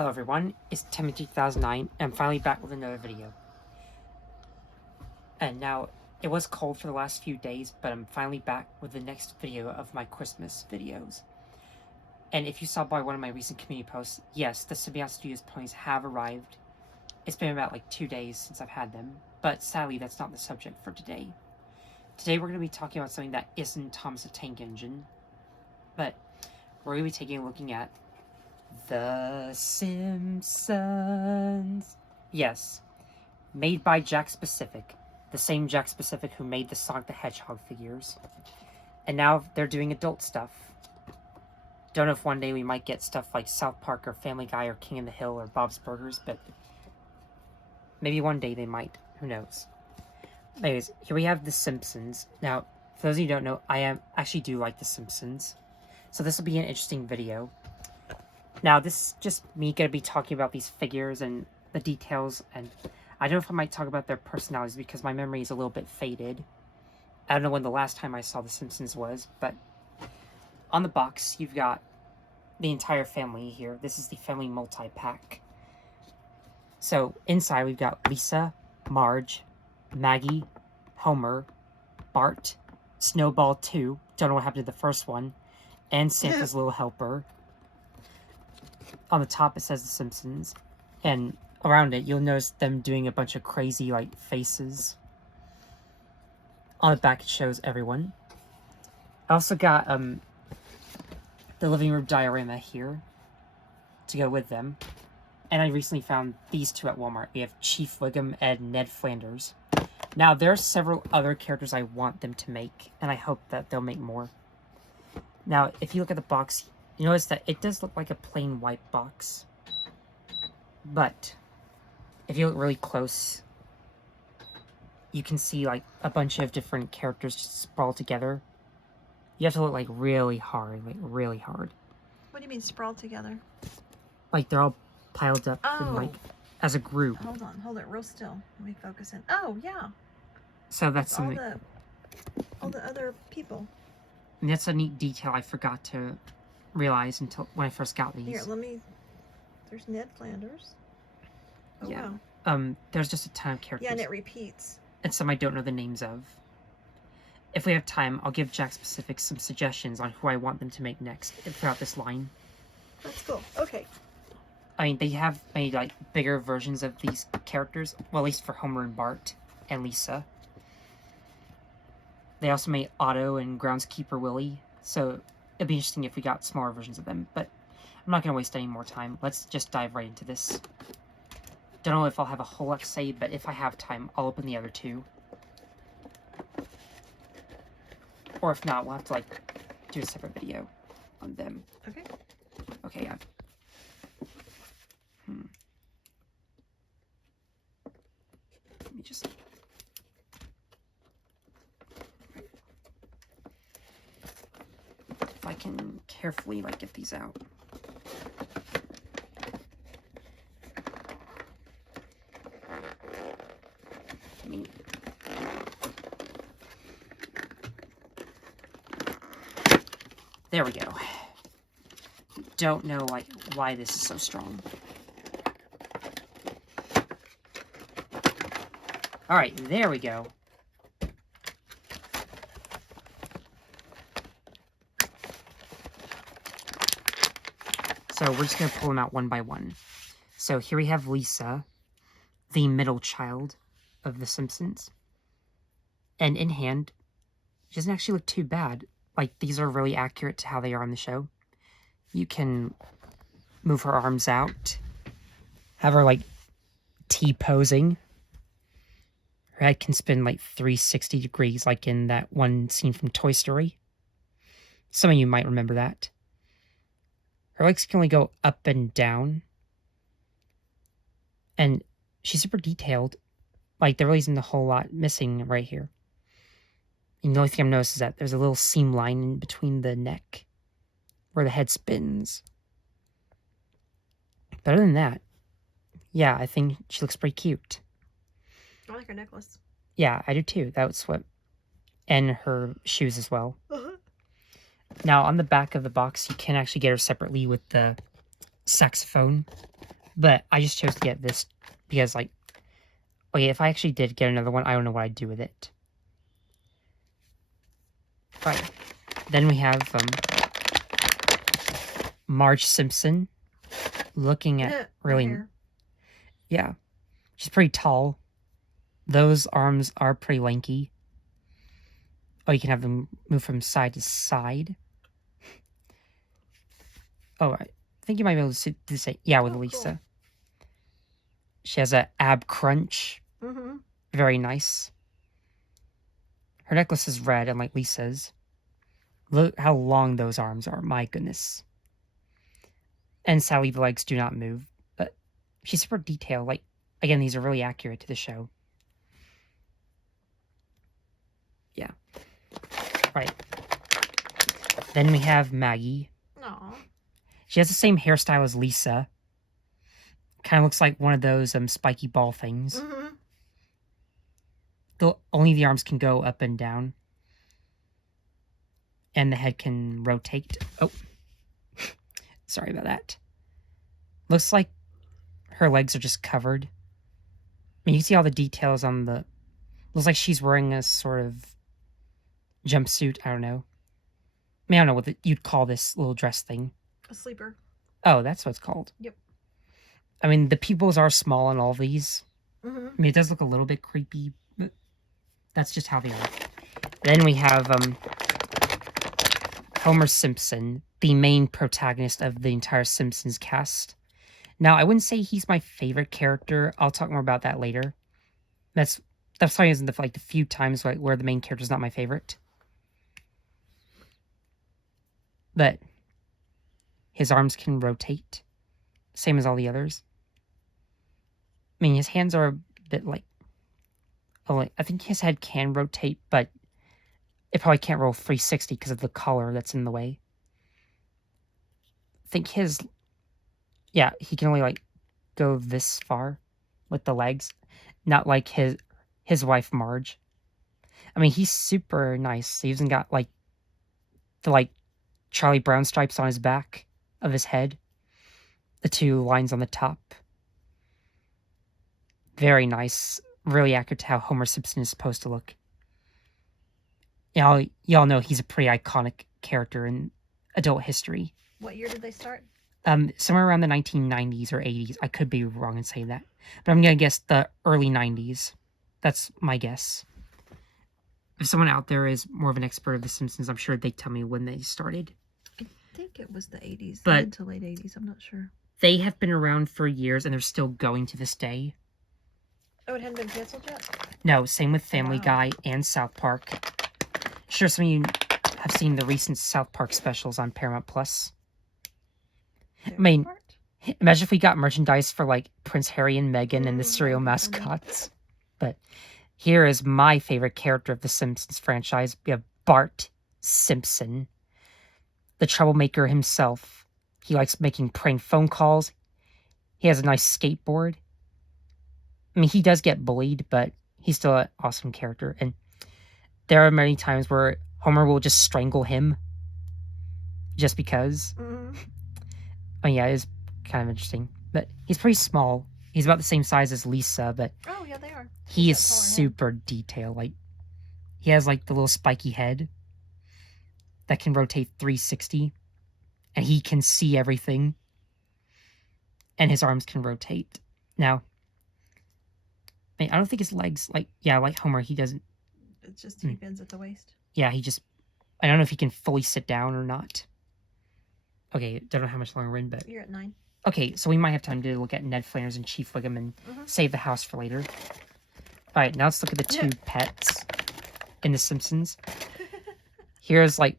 Hello everyone, it's Timothy 2009 and I'm finally back with another video. And now, it was cold for the last few days, but I'm finally back with the next video of my Christmas videos. And if you saw by one of my recent community posts, yes, the Simpson Studios ponies have arrived. It's been about like 2 days since I've had them, but sadly that's not the subject for today. Today we're going to be talking about something that isn't Thomas the Tank Engine, but we're going to be looking at the Simpsons. Yes, made by Jakks, the same Jakks who made the Sonic the Hedgehog figures. And now they're doing adult stuff. Don't know if one day we might get stuff like South Park or Family Guy or King of the Hill or Bob's Burgers, but maybe one day they might. Who knows? Anyways, here we have the Simpsons. Now, for those of you who don't know, I actually do like the Simpsons, so this will be an interesting video. Now, this is just me going to be talking about these figures and the details, and I don't know if I might talk about their personalities because my memory is a little bit faded. I don't know when the last time I saw The Simpsons was, but on the box, you've got the entire family here. This is the family multi-pack. So, inside we've got Lisa, Marge, Maggie, Homer, Bart, Snowball 2, don't know what happened to the first one, and Santa's little helper. On the top it says The Simpsons, and around it you'll notice them doing a bunch of crazy like faces. On the back it shows everyone. I also got the living room diorama here to go with them, and I recently found these two at Walmart. We have Chief Wiggum and Ned Flanders. Now there are several other characters I want them to make, and I hope that they'll make more. Now if you look at the box, you notice that it does look like a plain white box, but if you look really close, you can see like a bunch of different characters just sprawled together. You have to look like really hard. What do you mean sprawled together? Like they're all piled up in, like, as a group. Hold it real still. Let me focus in. Oh yeah. So that's something. All the other people. And that's a neat detail I forgot to realize until when I first got these. Here, there's Ned Flanders. Oh, yeah. Wow. There's just a ton of characters. Yeah, and it repeats. And some I don't know the names of. If we have time, I'll give Jakks some suggestions on who I want them to make next throughout this line. That's cool. Okay. I mean, they have made like bigger versions of these characters. Well, at least for Homer and Bart and Lisa. They also made Otto and Groundskeeper Willie, so it'd be interesting if we got smaller versions of them, but I'm not going to waste any more time. Let's just dive right into this. Don't know if I'll have a whole lot to say, but if I have time, I'll open the other two. Or if not, we'll have to, like, do a separate video on them. Okay. Okay, yeah. Let me just... If I can carefully, like, get these out. There we go. Don't know why this is so strong. Alright, there we go. So we're just going to pull them out one by one. So here we have Lisa, the middle child of The Simpsons. And in hand, she doesn't actually look too bad. Like, these are really accurate to how they are on the show. You can move her arms out, have her, like, T-posing. Her head can spin, like, 360 degrees, like in that one scene from Toy Story. Some of you might remember that. Her legs can only go up and down. And she's super detailed. Like, there really isn't a whole lot missing right here. And the only thing I've noticed is that there's a little seam line in between the neck where the head spins. But other than that, yeah, I think she looks pretty cute. I like her necklace. Yeah, I do too. That's what... And her shoes as well. Uh-huh. Now, on the back of the box, you can actually get her separately with the saxophone. But I just chose to get this because, like, okay, if I actually did get another one, I don't know what I'd do with it. Right. Then we have Marge Simpson, looking at really, Hair. yeah, she's pretty tall. Those arms are pretty lanky. Oh, you can have them move from side to side. Oh, I think you might be able to do the same. Yeah, with Oh, Lisa. cool. She has a ab crunch. Mm-hmm. Very nice. Her necklace is red, unlike Lisa's. Look how long those arms are. My goodness. And sadly, the legs do not move. But she's super detailed. Like, again, these are really accurate to the show. Yeah. Right. Then we have Maggie. Aw. She has the same hairstyle as Lisa. Kind of looks like one of those spiky ball things. Mm-hmm. Only the arms can go up and down. And the head can rotate. Oh. Sorry about that. Looks like her legs are just covered. I mean, you can see all the details on the... Looks like she's wearing a sort of jumpsuit. I don't know. I mean, I don't know what you'd call this little dress thing. A sleeper. Oh, that's what it's called. Yep. I mean, the pupils are small on all these. Mm-hmm. I mean, it does look a little bit creepy, but that's just how they are. Then we have Homer Simpson, the main protagonist of the entire Simpsons cast. Now, I wouldn't say he's my favorite character. I'll talk more about that later. That's probably isn't the few times where the main character is not my favorite. But his arms can rotate, same as all the others. I mean, his hands are a bit like... Oh, I think his head can rotate, but it probably can't roll 360 because of the collar that's in the way. I think his... Yeah, he can only, go this far with the legs. Not like his wife, Marge. I mean, he's super nice. He even got, the, Charlie Brown stripes on his back of his head. The two lines on the top. Very nice. Really accurate to how Homer Simpson is supposed to look. Y'all know he's a pretty iconic character in adult history. What year did they start? Somewhere around the 1990s or 80s. I could be wrong in saying that. But I'm going to guess the early 90s. That's my guess. If someone out there is more of an expert of The Simpsons, I'm sure they'd tell me when they started. I think it was the 80s. But mid to late 80s. I'm not sure. They have been around for years, and they're still going to this day. Oh, it hadn't been canceled yet? No, same with Family Wow. Guy and South Park. Sure, some of you have seen the recent South Park specials on Paramount Plus. I mean, imagine if we got merchandise for Prince Harry and Meghan and the cereal mascots. But here is my favorite character of the Simpsons franchise. We have Bart Simpson, the troublemaker himself. He likes making prank phone calls. He has a nice skateboard. I mean, he does get bullied, but he's still an awesome character. And there are many times where Homer will just strangle him just because. Mm-hmm. Oh, yeah, it is kind of interesting. But he's pretty small. He's about the same size as Lisa, but Oh, yeah, they are. he is super detailed. He has, the little spiky head that can rotate 360, and he can see everything, and his arms can rotate. Now, I don't think his legs, like Homer, he doesn't... It just he bends at the waist. Yeah, I don't know if he can fully sit down or not. Okay, don't know how much longer we're in, but... You're at 9. Okay, so we might have time to look at Ned Flanders and Chief Wiggum and save the house for later. Alright, now let's look at the two pets in The Simpsons. Here's, okay,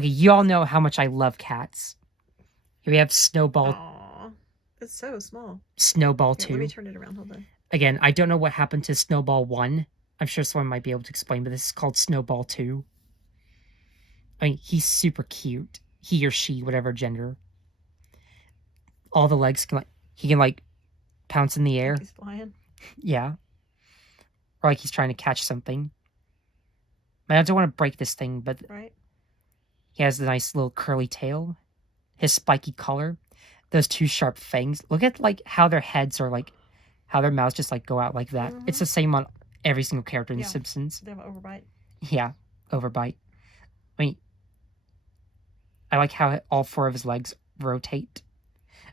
you all know how much I love cats. Here we have Snowball. Aw, it's so small. Snowball Here, 2. let me turn it around, hold on. Again, I don't know what happened to Snowball 1. I'm sure someone might be able to explain, but this is called Snowball 2. I mean, he's super cute. He or she, whatever gender. All the legs can, he can, pounce in the air. He's flying. Yeah. Or, he's trying to catch something. I don't want to break this thing, but right. He has the nice little curly tail. His spiky collar. those two sharp fangs. Look at like how their heads are like, how their mouths just like go out like that. It's the same on every single character in The Simpsons. They have an overbite. Yeah, overbite. I mean, I like how all four of his legs rotate.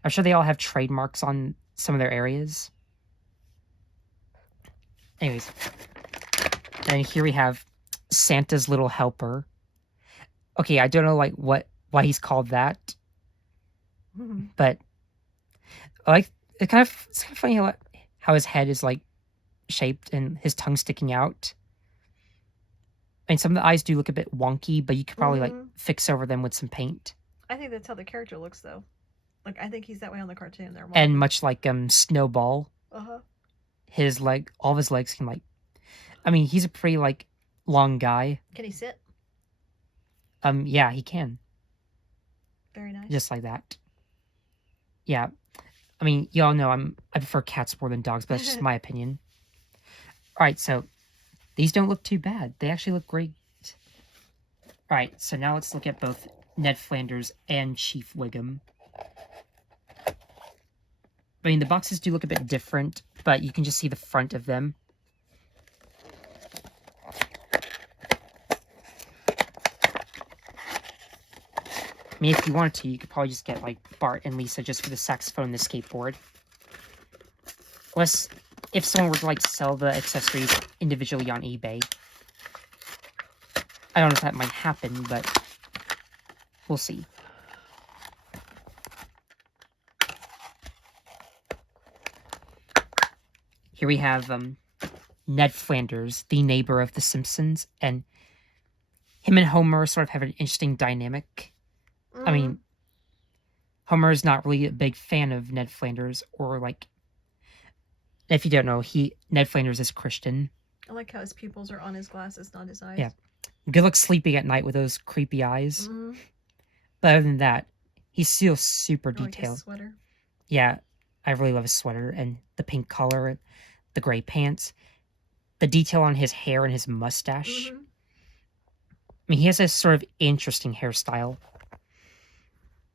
I'm sure they all have trademarks on some of their areas. Anyways, and here we have Santa's little helper. Okay, I don't know like why he's called that, but I like it's kind of funny how his head is like shaped and his tongue sticking out. I mean, some of the eyes do look a bit wonky, but you could probably like fix over them with some paint. I think that's how the character looks, though. Like, I think he's that way on the cartoon. There. And much like Snowball, his all of his legs can like. I mean, he's a pretty like long guy. Can he sit? Yeah, he can. Very nice. Just like that. Yeah, I mean, y'all know I prefer cats more than dogs, but that's just my opinion. All right, so these don't look too bad. They actually look great. All right, so now let's look at both Ned Flanders and Chief Wiggum. I mean, the boxes do look a bit different, but you can just see the front of them. I mean, if you wanted to, you could probably just get, like, Bart and Lisa just for the saxophone and the skateboard. Unless, if someone were to, like, sell the accessories individually on eBay. I don't know if that might happen, but we'll see. Here we have Ned Flanders, the neighbor of the Simpsons, and him and Homer sort of have an interesting dynamic. I mean, Homer is not really a big fan of Ned Flanders, or like, if you don't know, Ned Flanders is Christian. I like how his pupils are on his glasses, not his eyes. Yeah. Good luck sleeping at night with those creepy eyes. But other than that, he's still super detailed. Like his sweater. Yeah, I really love his sweater and the pink collar, the gray pants, the detail on his hair and his mustache. I mean, he has a sort of interesting hairstyle.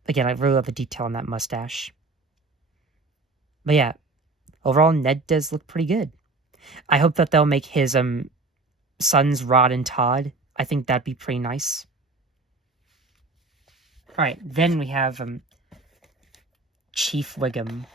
Again, I really love the detail on that mustache. But yeah, overall, Ned does look pretty good. I hope that they'll make his sons Rod and Todd. I think that'd be pretty nice. All right, then we have Chief Wiggum.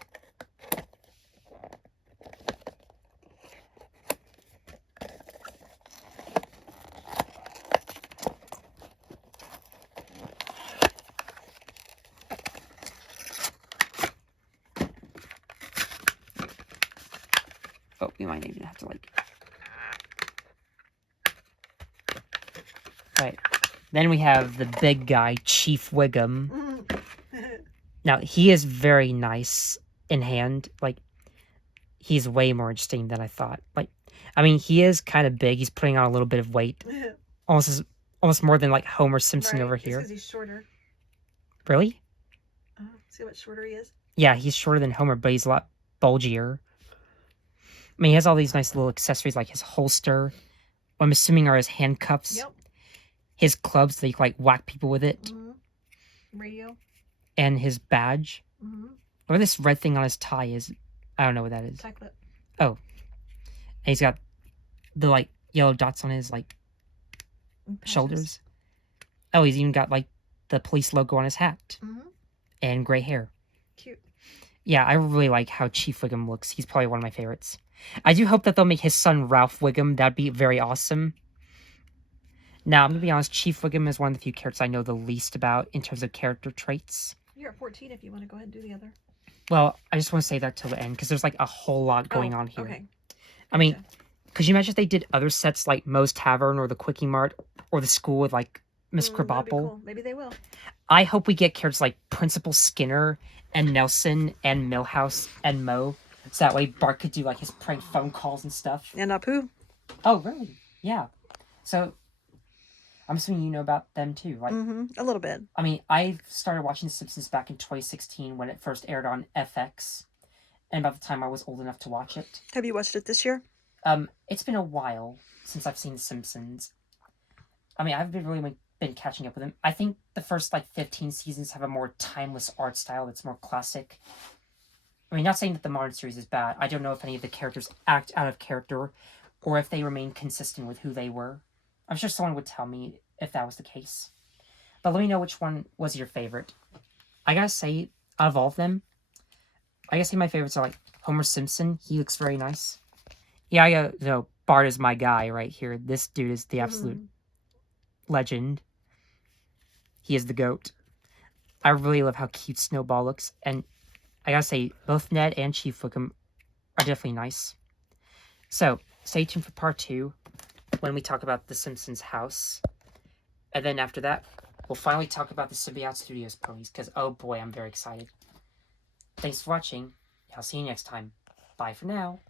Oh, we might even have to like. Right. Then we have the big guy, Chief Wiggum. Now, he is very nice in hand. Like, he's way more interesting than I thought. Like, I mean, he is kind of big. He's putting on a little bit of weight. Almost more than, like, Homer Simpson over here. Because he's shorter. Really? See how much shorter he is? Yeah, he's shorter than Homer, but he's a lot bulgier. I mean, he has all these nice little accessories, like his holster. What I'm assuming are his handcuffs. Yep. His clubs, that you can, like, whack people with it. Radio. And his badge. Or this red thing on his tie is. I don't know what that is. Tie clip. Oh. And he's got the, like, yellow dots on his, like, shoulders. Oh, he's even got, like, the police logo on his hat. And gray hair. Cute. Yeah, I really like how Chief Wiggum looks. He's probably one of my favorites. I do hope that they'll make his son Ralph Wiggum. That'd be very awesome. Now, I'm going to be honest, Chief Wiggum is one of the few characters I know the least about in terms of character traits. You're at 14 if you want to go ahead and do the other. Well, I just want to say that till the end, because there's, like, a whole lot going on here. Okay. I mean, could you imagine if they did other sets like Moe's Tavern or the Quickie Mart or the school with, like, Miss Krabappel? Cool. Maybe they will. I hope we get characters like Principal Skinner and Nelson and Milhouse and Moe. So that way Bart could do, like, his prank phone calls and stuff. And Apu. Oh, really? Yeah. So, I'm assuming you know about them too, like. A little bit. I mean, I started watching The Simpsons back in 2016 when it first aired on FX. And about the time I was old enough to watch it. Have you watched it this year? It's been a while since I've seen The Simpsons. I mean, I've been catching up with them. I think the first like 15 seasons have a more timeless art style that's more classic. I mean, not saying that the modern series is bad. I don't know if any of the characters act out of character or if they remain consistent with who they were. I'm sure someone would tell me if that was the case. But let me know which one was your favorite. I gotta say, out of all of them, I gotta say my favorites are like Homer Simpson. He looks very nice. Yeah, Bart is my guy right here. This dude is the absolute legend. He is the GOAT. I really love how cute Snowball looks, and I gotta say, both Ned and Chief Wiggum are definitely nice. So, stay tuned for part 2 when we talk about the Simpsons house. And then after that, we'll finally talk about the Symbiote Studios ponies, because oh boy, I'm very excited. Thanks for watching. I'll see you next time. Bye for now.